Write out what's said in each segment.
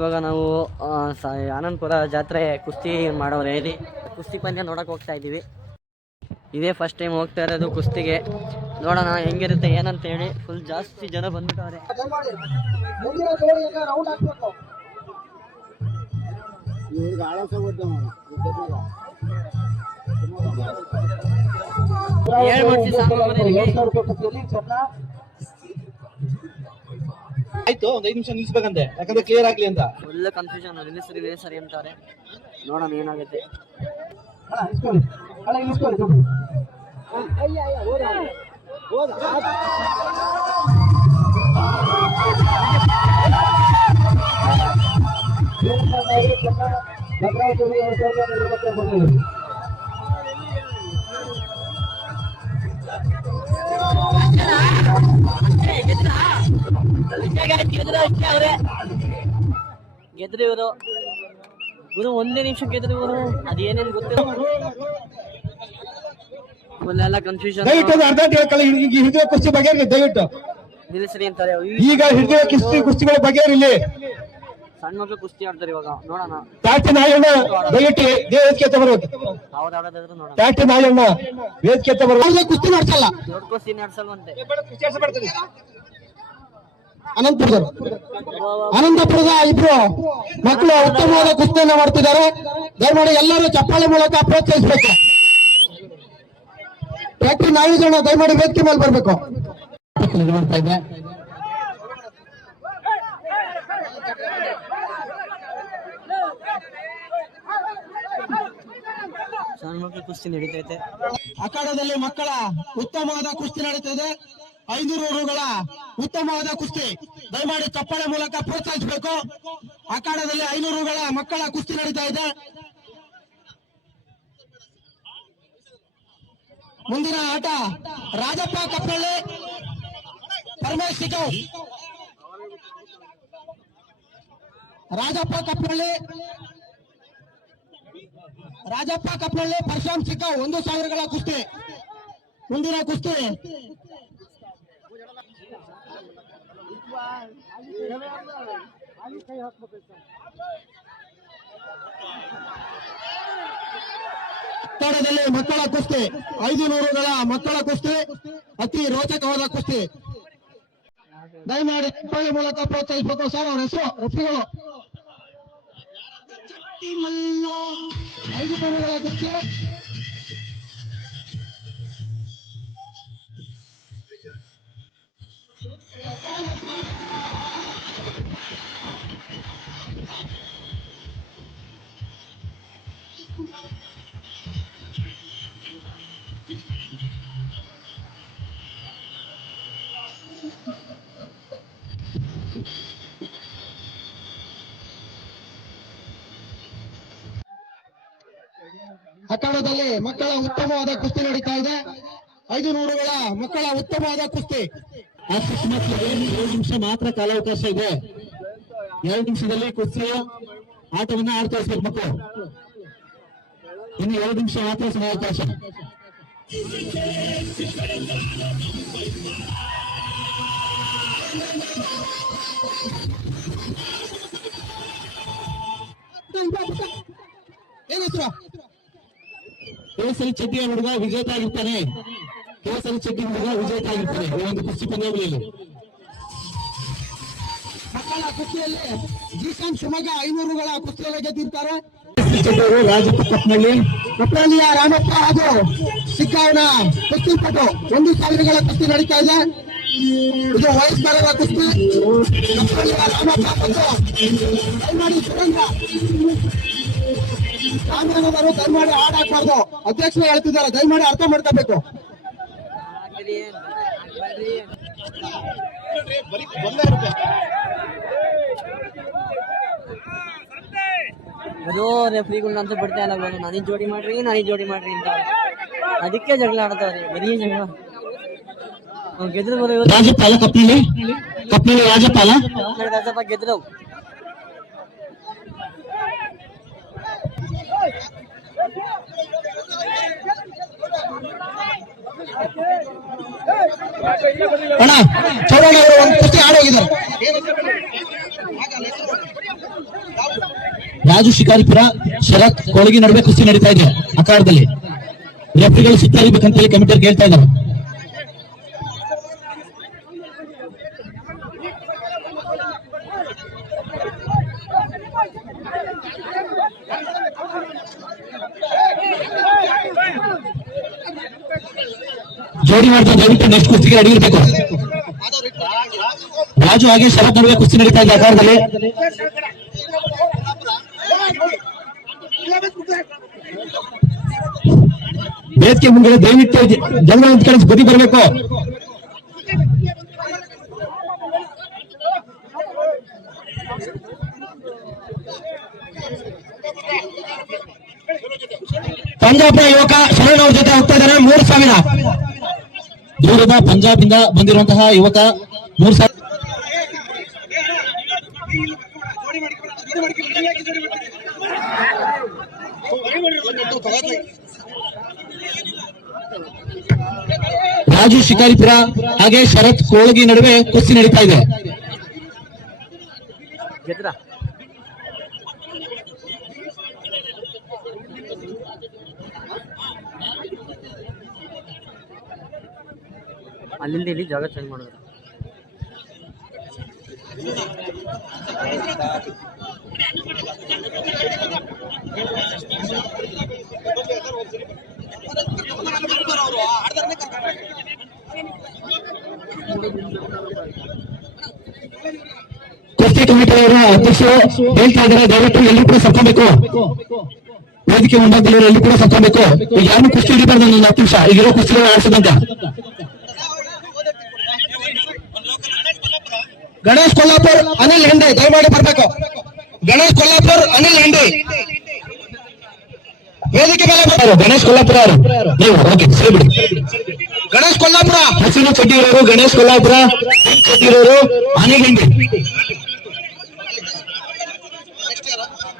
ಇವಾಗ ನಾವು ಆನಂದಪುರ ಜಾತ್ರೆ ಕುಸ್ತಿ ಮಾಡೋರೆ ಇಲ್ಲಿ ಕುಸ್ತಿ ಪಂದ್ಯ ನೋಡಕ್ಕೆ ಹೋಗ್ತಾ ಇದ್ದೀವಿ. ಇದೇ ಫಸ್ಟ್ ಟೈಮ್ ಹೋಗ್ತಾ ಇರೋದು ಕುಸ್ತಿಗೆ. ನೋಡೋಣ ಹೆಂಗಿರುತ್ತೆ ಏನಂತ ಹೇಳಿ. ಫುಲ್ ಜಾಸ್ತಿ ಜನ ಬಂದ್ಬಿಟ್ಟವ್ರೆ. ಆಯ್ತು, ಒಂದು 5 ನಿಮಿಷ ನಿಲ್ಸ್ಬೇಕಂತೆ, ಯಾಕಂದ್ರೆ ಕ್ಲಿಯರ್ ಆಗ್ಲಿ ಅಂತ. Full confusion. ನಿಲ್ಲಿಸ್ರಿ ಅಂತಾರೆ. ನೋಡೋಣ ಏನಾಗುತ್ತೆ. ಗೆದ್ರಿ ಇವರು ಗುರು, ಒಂದೇ ನಿಮಿಷ ಗೆದ್ರಿ ಇವರು. ಅದೇನೇನು ಗೊತ್ತಿಲ್ಲ. ಫುಲ್ ಎಲ್ಲ ಕನ್ಫ್ಯೂಷನ್. ಹೃದಯ ಕುಸ್ತಿ ಬಗೆಹರಿ ದಯವಿಟ್ಟು ನಿಲ್ಲಿಸ್ರಿ ಅಂತಾರೆ. ಈಗ ಹೃದಯ ಕುಸ್ತಿಗಳ ಬಗೆಹರಿಲಿ. ಸಣ್ಣ ಮಕ್ಳು ಕುಸ್ತಿ ಆಡ್ತಾರೆ ಇವಾಗ. ನೋಡೋಣ. ಟ್ಯಾಕ್ಟಿ ನಾಯಣ್ಣ ದಯವಿಟ್ಟು ವೇದಿಕೆ ಬರೋದು. ಅವ್ರು ಆಡೋದಾದ್ರೆ ನೋಡೋಣ. ಟ್ಯಾಕ್ಟಿ ನಾಯಣ್ಣ ವೇದಿಕೆ ಬರೋದು. ಕುಸ್ತಿ ನಡೆಸಲ್ಲ, ದೊಡ್ಡ ಕುಸ್ತಿ ನಡೆಸಲ್ವಂತೆ. ಅನಂತಪುರದ ಇಬ್ರು ಮಕ್ಕಳು ಉತ್ತಮವಾದ ಕುಸ್ತಿಯನ್ನು ಮಾಡ್ತಿದ್ದಾರೆ. ದಯಮಾಡಿ ಎಲ್ಲರೂ ಚಪ್ಪಾಳೆ ಮೂಲಕ ಪ್ರೋತ್ಸಾಹಿಸಬೇಕು. ಟ್ಯಾಕ್ಟಿ ನಾಯಣ್ಣ ದಯಮಾಡಿ ವೇದಿಕೆ ಮೇಲೆ ಬರಬೇಕು. ಮಾಡ್ತಾ ಇದೆ. ಸಣ್ಣ ಮಕ್ಕಳು ಕುಸ್ತಿ ನಡೀತೈತೆ. ಅಖಾಡದಲ್ಲಿ ಮಕ್ಕಳ ಉತ್ತಮವಾದ ಕುಸ್ತಿ ನಡೀತಾ ಇದೆ. 500 ರುಗಳ ಉತ್ತಮವಾದ ಕುಸ್ತಿ. ದಯಮಾಡಿ ಚಪ್ಪಾಳೆ ಮೂಲಕ ಪ್ರೋತ್ಸಾಹಿಸಬೇಕು. ಅಖಾಡದಲ್ಲಿ 500 ರುಗಳ ಮಕ್ಕಳ ಕುಸ್ತಿ ನಡೀತಾ ಇದೆ. ಮುಂದಿನ ಆಟ ರಾಜಪ್ಪ ಕಪ್ಪಳ್ಳಿ ಪರಮೇಶ್ ಸಿಗೌ. ರಾಜಪ್ಪ ಕಪ್ಪಳ್ಳಿ ಪರಶುರಾಮ್ ಸಿಕ್ಕವ್ 1000 ಗಳ ಕುಸ್ತಿ. ಮುಂದಿನ ಕುಸ್ತಿ ಅಖಾಡದಲ್ಲಿ ಮಕ್ಕಳ ಕುಸ್ತಿ 500 ಗಳ ಮಕ್ಕಳ ಕುಸ್ತಿ. ಅತಿ ರೋಚಕವಾದ ಕುಸ್ತಿ. ದಯಮಾಡಿ ಚಪ್ಪಾಳೆ ಮೂಲಕ ಪ್ರೋತ್ಸಾಹಿಸಬೇಕು. ಸರ್ ಅವರ ಹೆಸರು ರಫಿಗಳು. 500 ಗಳ ಕುಸ್ತಿ. ಅಖಾಡದಲ್ಲಿ ಮಕ್ಕಳ ಉತ್ತಮವಾದ ಕುಸ್ತಿ ನಡೀತಾ ಇದೆ. 500 ಗಳ ಮಕ್ಕಳ ಉತ್ತಮವಾದ ಕುಸ್ತಿ. 7 ನಿಮಿಷ ಮಾತ್ರ ಕಾಲಾವಕಾಶ ಇದೆ. 2 ನಿಮಿಷದಲ್ಲಿ ಕುಸ್ತಿಯ ಆಟವನ್ನು ಆಡ್ತಾ ಇರ್ಬೇಕು ಮಕ್ಕಳು. ಇನ್ನು 2 ನಿಮಿಷ ಮಾತ್ರ ಸಮಯಾವಕಾಶ. ಏನಾಯ್ತು? ಕೇಸರಿ ಚಡ್ಡಿಯ ಹುಡುಗ ವಿಜೇತ ಆಗಿರ್ತಾನೆ. ಕೇಸರಿ ಚಡ್ಡಿ ಹುಡುಗ ವಿಜೇತ ಆಗಿರ್ತಾನೆ ಈ ಒಂದು ಕುಸ್ತಿ ಪಂದ್ಯಾವಳಿಯಲ್ಲಿ. ಮಕ್ಕಳ ಕುಸ್ತಿಯಲ್ಲಿ ಜೀಶಾನ್ ಶಿವಮೊಗ್ಗ 500 ಗಳ ಕುಸ್ತಿಯಲ್ಲಿ ಗೆದ್ದಿರ್ತಾರೆ. ರಾಜಪ್ಪ ಕಪ್ಪಳ್ಳಿಯ ರಾಮಪ್ಪ ಹಾಗೂ ಸಿಗ್ಗಾವನ ಕುಸ್ತಿಪಟು 1000 ಗಳ ಕುಸ್ತಿ ನಡೀತಾ ಇದೆ. ಇದು ವಯಸ್ಕರ ಕುಸ್ತಿ. ಕಪ್ಪಳ್ಳಿಯ ರಾಮಪ್ಪ ಮತ್ತು ದಯಮಾಡಿ ಸುರೇಂದ್ರ ರಾಮನಗರವರು ದಯಮಾಡಿ ಹಾಡಾಕ್ಬಾರ್ದು. ಅಧ್ಯಕ್ಷರು ಹೇಳ್ತಿದ್ದಾರೆ, ದಯಮಾಡಿ ಅರ್ಥ ಮಾಡ್ಕೋಬೇಕು. ಅದು ರೆಫ್ರಿಗಳನ್ನಂತೂ ಬಿಡ್ತಾ ಇಲ್ಲ. ನನಗೆ ಜೋಡಿ ಮಾಡ್ರಿ ಅಂತ ಅದಕ್ಕೆ ಜಗಳ ಆಡ್ತಾವ್ರಿ. ಬರೀ ಜಗಳ. ಗೆದ್ರು ರಾಜಪಾಲ ಕಪ್ಪಳ್ಳಿ ರಾಜಪ್ಪ ಗೆದ್ರು. ಅಣ್ಣ ಚೌಡಣ್ಣ ಅವರು ಒಂದು ಕುಸ್ತಿ ಆಡೋಗಿದ್ದಾರೆ. ರಾಜು ಶಿಕಾರಿಪುರ ಶರತ್ ಕೊಳಗಿ ನಡುವೆ ಕುಸ್ತಿ ನಡೀತಾ ಇದೆ ಅಖಾಡದಲ್ಲಿ. ರೆಫ್ರಿಗಳು ಸುತ್ತಾರಿಬೇಕಂತ ಹೇಳಿ ಕಮಿಟಿಯರ್ ಕೇಳ್ತಾ ಇದ್ದಾರೆ. ಜೋಡಿ ಮಾಡ್ತಾ ದಯವಿಟ್ಟು ನೆಕ್ಸ್ಟ್ ಕುಸ್ತಿಗೆ ರೆಡಿ ಇರಬೇಕು. ರಾಜು ಹಾಗೆ ಶರತ್ ನಡುವೆ ಕುಸ್ತಿ ನಡೀತಾ ಇದೆ ಅಖಾಡದಲ್ಲಿ. ವೇದಿಕೆ ಮುಂದೆ ದಯವಿಟ್ಟು ಜನ ಕಳಿಸಿ ಬದಿ ಬರಬೇಕು. ಪಂಜಾಬ್ನ ಯುವಕ ಶರಣ್ ಅವ್ರ ಜೊತೆ ಹೋಗ್ತಾ ಇದ್ದಾರೆ. 3,000 ದೂರದ ಪಂಜಾಬ್ ಇಂದ ಬಂದಿರುವಂತಹ ಯುವಕ 3,000. ರಾಜು ಶಿಕಾರಿಪುರ ಹಾಗೆ ಶರತ್ ಕೋಳಗಿ ನಡುವೆ ಕುಸ್ತಿ ನಡೀತಾ ಇದೆ. ಅಲ್ಲಿಂದ ಇಲ್ಲಿ ಜಾಗ ಚೇಂಜ್ ಮಾಡಿದ್ರು. ಕುಸ್ತಿ ಕಮಿಟಿಯವರ ಅಧ್ಯಕ್ಷರು ಹೇಳ್ತಾ ಇದ್ದಾರೆ, ದಯವಿಟ್ಟು ಎಲ್ಲರೂ ಕೂಡ ಸರ್ಕೊಬೇಕು. ವೇದಿಕೆ ಮುಂಭಾಗದಲ್ಲಿರೋ ಎಲ್ಲರೂ ಕೂಡ ಸರ್ಕೊಬೇಕು. ಈಗ ಯಾರು ಕುಸ್ತಿ ಹಿಡಿಬಾರ್ದು, 10 ನಿಮಿಷ ಈಗಿರೋ ಕುಸ್ತಿಗಳು ಆಡಿಸದಂತ. ಗಣೇಶ್ ಕೊಲ್ಲಾಪುರ್, ಅನಿಲ್ ಹೆಂಡೆ ದಯಮಾಡಿ ಬರ್ಬೇಕು. ಗಣೇಶ್ ಕೊಲ್ಲಾಪುರ್, ಅನಿಲ್ ಹೆಂಡೆ ವೇದಿಕೆ ಮೇಲೆ ಬರ್ತಾರೆ. ಗಣೇಶ್ ಕೊಲ್ಲಾಪುರ ಅವರು ನೀವು ಓಕೆ ಸರಿ ಬಿಡಿ. ಗಣೇಶ್ ಕೊಲ್ಲಾಪುರ ಹಸಿರು ಚಡ್ಡಿಯವರು, ಗಣೇಶ್ ಕೊಲ್ಲಾಪುರ ಚಡ್ಡಿಯವರು, ಅನಿಲ್ ಹೆಂಡೆ.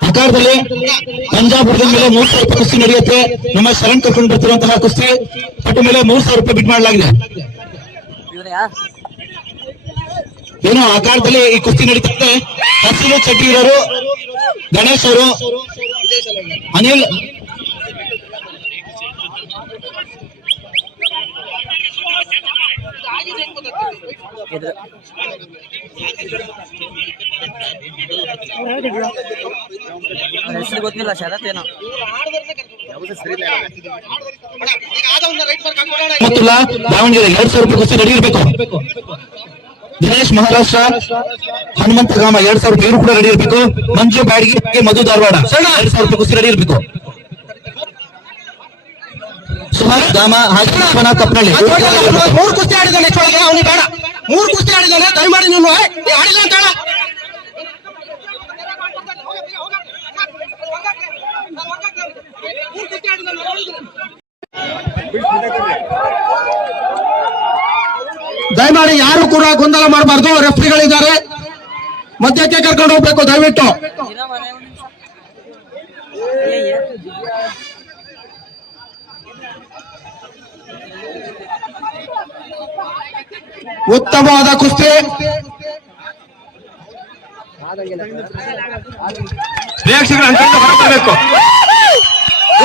ಅಖಾಡದಲ್ಲಿ ಪಂಜಾಬ್ ಹುಡುಗರ ಮೇಲೆ 3,000 ರೂಪಾಯಿ ಕುಸ್ತಿ ನಡೆಯುತ್ತೆ. ನಮ್ಮ ಶರಣ್ ಕರ್ಕೊಂಡು ಬರ್ತಿರುವಂತಹ ಕುಸ್ತಿ ಪಟ್ಟು ಮೇಲೆ 3,000 ರೂಪಾಯಿ ಬಿಡ್ ಮಾಡಲಾಗಿದೆ. ಏನೋ ಅಖಾಡದಲ್ಲಿ ಈ ಕುಸ್ತಿ ನಡೀತದೆ. ಹಸಿರು ಚಡ್ಡಿ ಇರೋರು ಗಣೇಶ್ ಅವರು, ಅನಿಲ್ ಹೆಸರು ಗೊತ್ತಿಲ್ಲ, ಶರತ್ ಏನೋ ದಾವಣಗೆರೆ 2,000 ರೂಪಾಯಿ ಕುಸ್ತಿ ನಡೆಯಿರಬೇಕು. ದಿನೇಶ್ ಮಹಾರಾಷ್ಟ್ರ ಹನುಮಂತ ಗ್ರಾಮ 2,000 ರೂಪಾಯಿ ಇವರು ಕೂಡ ರೆಡಿ ಇರಬೇಕು. ಮಂಜು ಬ್ಯಾಡಗಿ ಮಧು ಧಾರವಾಡ 2,000 ರೂಪಾಯಿ ಕುಸ್ತಿ ರೆಡಿ ಇರಬೇಕು. ಸುಮಾರು ಗ್ರಾಮ ಹಾಗೆ ಕಪ್ಪನಹಳ್ಳಿ 3 ಕುಸ್ತಿ ಆಡಿದ್ದಾನೆ. ಅವನಿಗೆ ಬೇಡ 3 ಕುಸ್ತಿ ಆಡಿದ್ದಾನೆ, ದಯಮಾಡಿ ನೀನು ಆಡಿಲ್ಲ ಅಂತ ಹೇಳ. ದಯಮಾಡಿ ಯಾರು ಕೂಡ ಗೊಂದಲ ಮಾಡಬಾರ್ದು. ರೆಫ್ರಿಗಳಿದ್ದಾರೆ, ಮಧ್ಯಕ್ಕೆ ಕರ್ಕೊಂಡು ಹೋಗ್ಬೇಕು ದಯವಿಟ್ಟು. ಉತ್ತಮವಾದ ಕುಸ್ತಿ,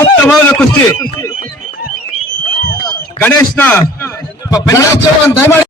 ಉತ್ತಮವಾದ ಕುಸ್ತಿ. ಗಣೇಶ್ನ ದಯಮಾಡಿ